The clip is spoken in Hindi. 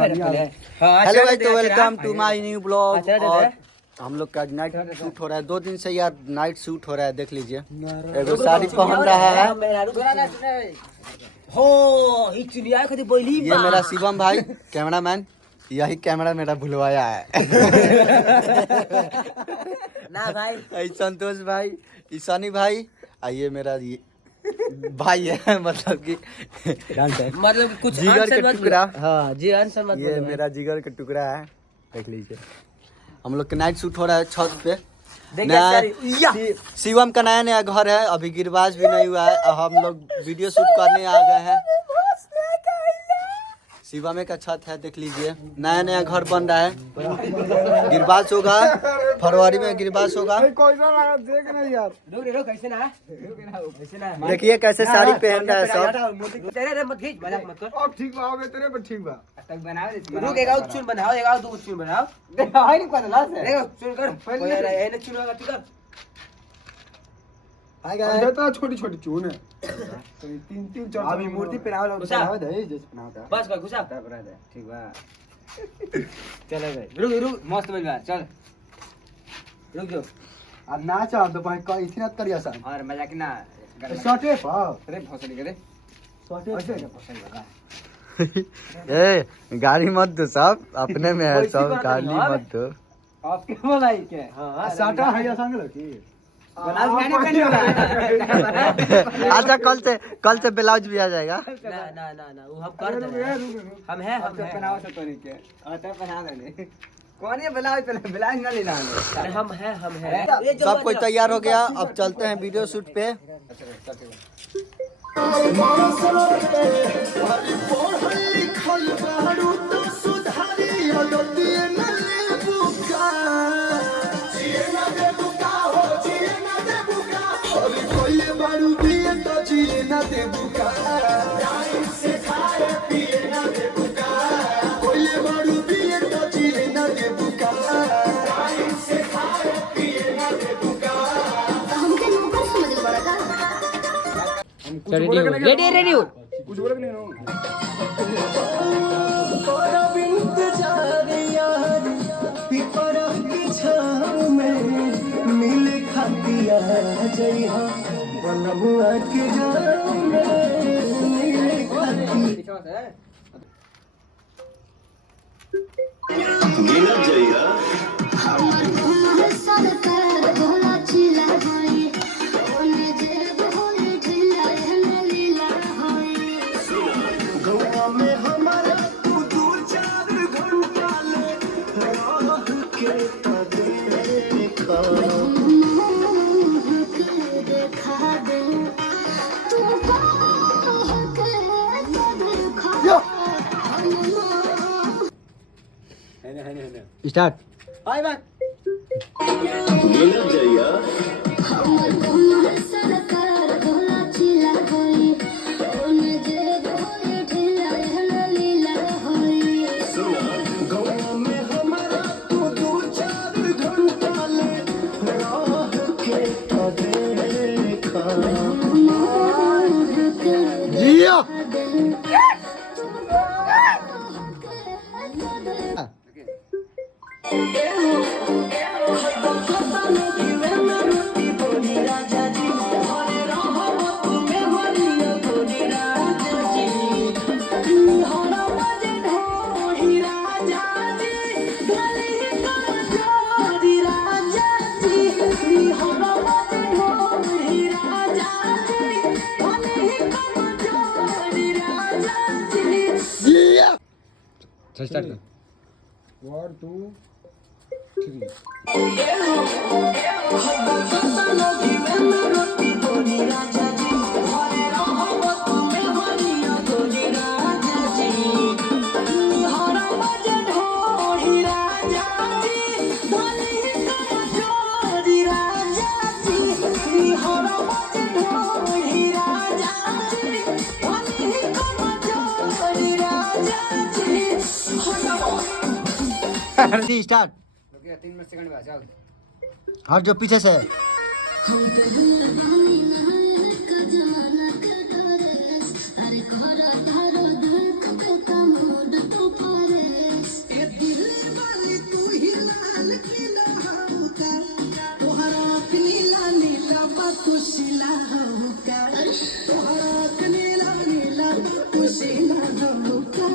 हेलो गाइस, तो welcome to my new blog. और हम लोग का नाइट शूट हो रहा है, 2 दिन से यार नाइट शूट हो रहा है। देख लीजिए, एगो साड़ी पहन रहा है। ये मेरा शिवम भाई कैमरामैन, यही कैमरा मेरा भुलवाया है। ना भाई, संतोष भाई, ईशानी भाई, ये मेरा भाई है, मतलब कि कुछ जिगर के टुकड़ा। हाँ जी, ये मेरा जिगर का टुकड़ा है। देख लीजिए, हम लोग का नाइट शूट हो रहा है छत पे। शिवम का नया नया घर है, अभी गिरबाज भी नहीं हुआ है। हम लोग वीडियो शूट करने आ गए हैं। शिवम का छत है, देख लीजिए, नया नया घर बन रहा है। गिरबाज होगा फरवरी में, गिरबाज होगा। देखिए कैसे साड़ी पहन रहा है सब। छोटी छोटी चून है। तीन अभी मूर्ति पहनाओ बस का घुसा ठीक बा। चले गए, रुक मस्त बन गया। चल रुक जो अब नाच तो भाई इतना करिया सा और मजाक ना शॉटे पाओ। अरे फसली करे शॉटे ऐसे फसली लगा। ए गाड़ी मत दो, सब अपने में है, सब गाड़ी मत दो। आपके मलाई के हां साटा है संग लकी। अच्छा, कल से ब्लाउज भी आ जाएगा। ना वो हम कर देंगे। हम हैं पहनाओ तो नहीं के आता पहना देने। कौन ये ब्लाउज ना लेना है। हम हैं सब कोई तैयार हो गया, अब चलते हैं वीडियो शूट पे। रेडी कुछ बोले नहीं नो। मिले खातिया जइहा बनमुआ के जाओ मिले खातिया गिना जइहा हमर घुमर सरकार भोला चिला भाई ओने जेब होए ढिला हने लीला होए गौवा में हमारा तू 2-4 घंटा ले राह के देखा देखा दे तू स्टार्ट। बाय बाय गिना जइहा हमर घुमर सरकार भोला चिला होई ओने जेब होए ढिला हने लीला होई गौवा में हमारा तू 2-4 घंटा ले राह के देखा जिया स्टार्ट कर। 1 2 3 स्टार्ट। 3 मिनट सेकंड बाद चल। और जो पीछे से हम तो दुल्हनी नहाए का जमाना के डरे अरे घर धरो धक पे कमोड तू परे कुशिला हमका तोहरा नीला नीला कुशिला हमका